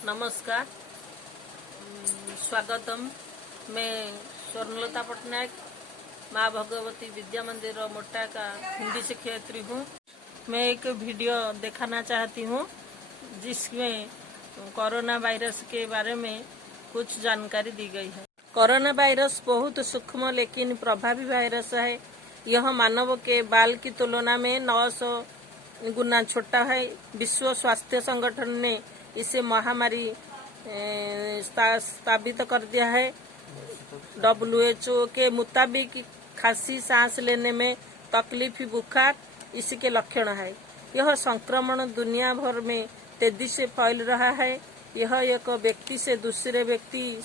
नमस्कार, स्वागतम। मैं स्वर्णलता पटनायक, माँ भगवती विद्या मंदिर मोटा का हिंदी शिक्षयित्री हूँ। मैं एक वीडियो दिखाना चाहती हूँ जिसमें कोरोना वायरस के बारे में कुछ जानकारी दी गई है। कोरोना वायरस बहुत सूक्ष्म लेकिन प्रभावी वायरस है। यह मानव के बाल की तुलना में 900 गुना छोटा है। विश्व स्वास्थ्य संगठन ने इसे महामारी स्थापित कर दिया है। WHO के मुताबिक खांसी, सांस लेने में तकलीफ, बुखार इसके लक्षण है। यह संक्रमण दुनिया भर में तेजी से फैल रहा है। यह एक व्यक्ति से दूसरे व्यक्ति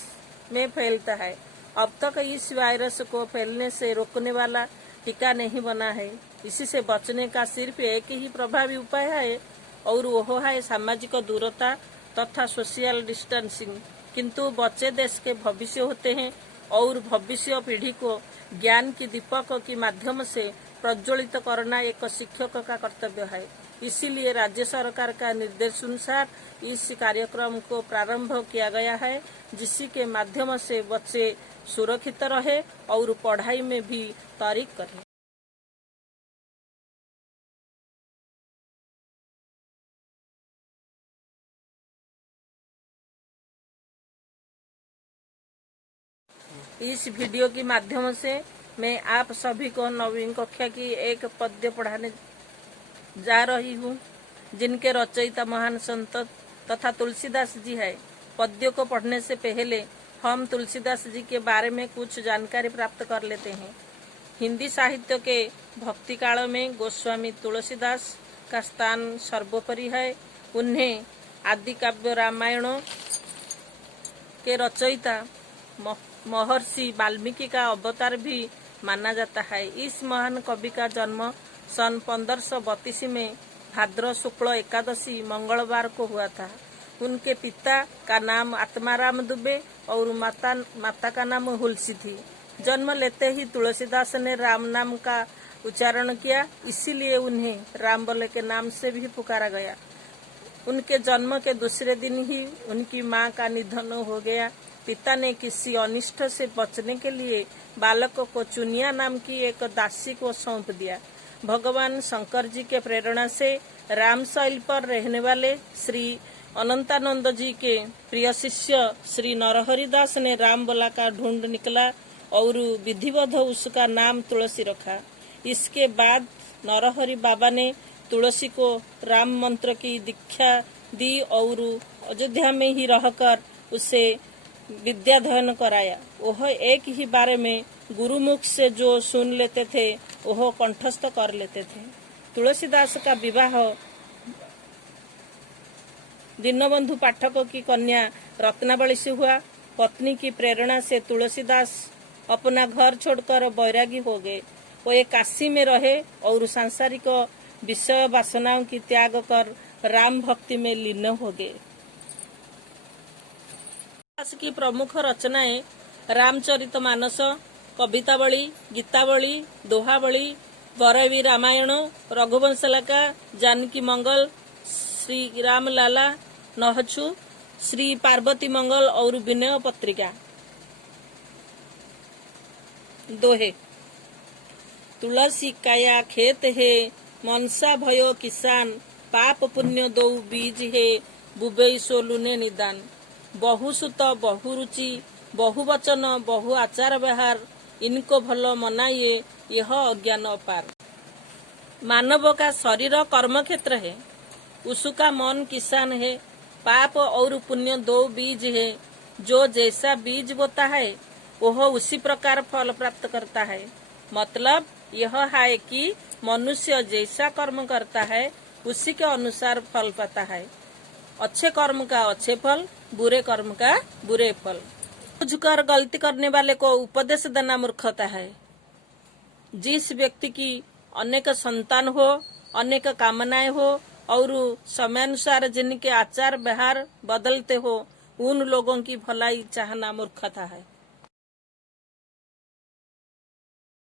में फैलता है। अब तक इस वायरस को फैलने से रोकने वाला टीका नहीं बना है। इसी से बचने का सिर्फ एक ही प्रभावी उपाय है और वह है सामाजिक दूरता तथा सोशल डिस्टेंसिंग। किंतु बच्चे देश के भविष्य होते हैं और भविष्य पीढ़ी को ज्ञान की दीपक के माध्यम से प्रज्वलित करना एक शिक्षक का कर्तव्य है। इसीलिए राज्य सरकार का निर्देशानुसार इस कार्यक्रम को प्रारंभ किया गया है, जिसके माध्यम से बच्चे सुरक्षित रहे और पढ़ाई में भी तारीफ करें। इस वीडियो के माध्यम से मैं आप सभी को नवीन कक्षा की एक पद्य पढ़ाने जा रही हूँ, जिनके रचयिता महान संत तथा तुलसीदास जी है। पद्य को पढ़ने से पहले हम तुलसीदास जी के बारे में कुछ जानकारी प्राप्त कर लेते हैं। हिंदी साहित्य के भक्ति काल में गोस्वामी तुलसीदास का स्थान सर्वोपरि है। उन्हें आदि काव्य रामायण के रचयिता महर्षि वाल्मीकि का अवतार भी माना जाता है। इस महान कवि का जन्म सन 1532 में भाद्र शुक्ल एकादशी मंगलवार को हुआ था। उनके पिता का नाम आत्माराम दुबे और माता का नाम हुलसी थी। जन्म लेते ही तुलसीदास ने राम नाम का उच्चारण किया, इसीलिए उन्हें रामबले के नाम से भी पुकारा गया। उनके जन्म के दूसरे दिन ही उनकी मां का निधन हो गया। पिता ने किसी अनिष्ट से बचने के लिए बालक को चुनिया नाम की एक दासी को सौंप दिया। भगवान शंकर जी के प्रेरणा से रामशैल पर रहने वाले श्री अनंतानंद जी के प्रिय शिष्य श्री नरहरिदास ने रामबला का ढूंढ निकला और विधिवत उसका नाम तुलसी रखा। इसके बाद नरहरि बाबा ने तुलसी को राम मंत्र की दीक्षा दी और अयोध्या में ही रहकर उसे विद्याध्ययन कराया। वह एक ही बारे में गुरुमुख से जो सुन लेते थे वह कंठस्थ कर लेते थे। तुलसीदास का विवाह दीनबंधु पाठक की कन्या रत्नावली से हुआ। पत्नी की प्रेरणा से तुलसीदास अपना घर छोड़कर बैरागी हो गए। वो एक काशी में रहे और सांसारिक विषय वासनाओं की त्याग कर राम भक्ति में लीन हो गए। की प्रमुख रचनाएं रामचरितमानस, कवितावली, गीतावली, दोहावली, गौरवी रामायण, रघुवंशलका, जानकी मंगल, श्री राम लाला, नहछु, श्री पार्वती मंगल और विनय पत्रिका। दोहे। तुलसी काया खेत है, मनसा भयो किसान, पाप पुण्य दो बीज है, बुबई सोलुने निदान। बहुसुत बहुरुचि, बहुवचन बहु आचार व्यवहार, इनको भलो मनाइए, यह अज्ञान अपार। मानव का शरीर कर्म क्षेत्र है, उसका मन किसान है। पाप और पुण्य दो बीज है, जो जैसा बीज बोता है वह उसी प्रकार फल प्राप्त करता है। मतलब यह है कि मनुष्य जैसा कर्म करता है उसी के अनुसार फल पाता है। अच्छे कर्म का अच्छे फल, बुरे कर्म का बुरे फल। बुझकर गलती करने वाले को उपदेश देना मूर्खता है। जिस व्यक्ति की अनेक संतान हो, अनेक कामनाएं हो और समयानुसार जिनके आचार व्यवहार बदलते हो, उन लोगों की भलाई चाहना मूर्खता है।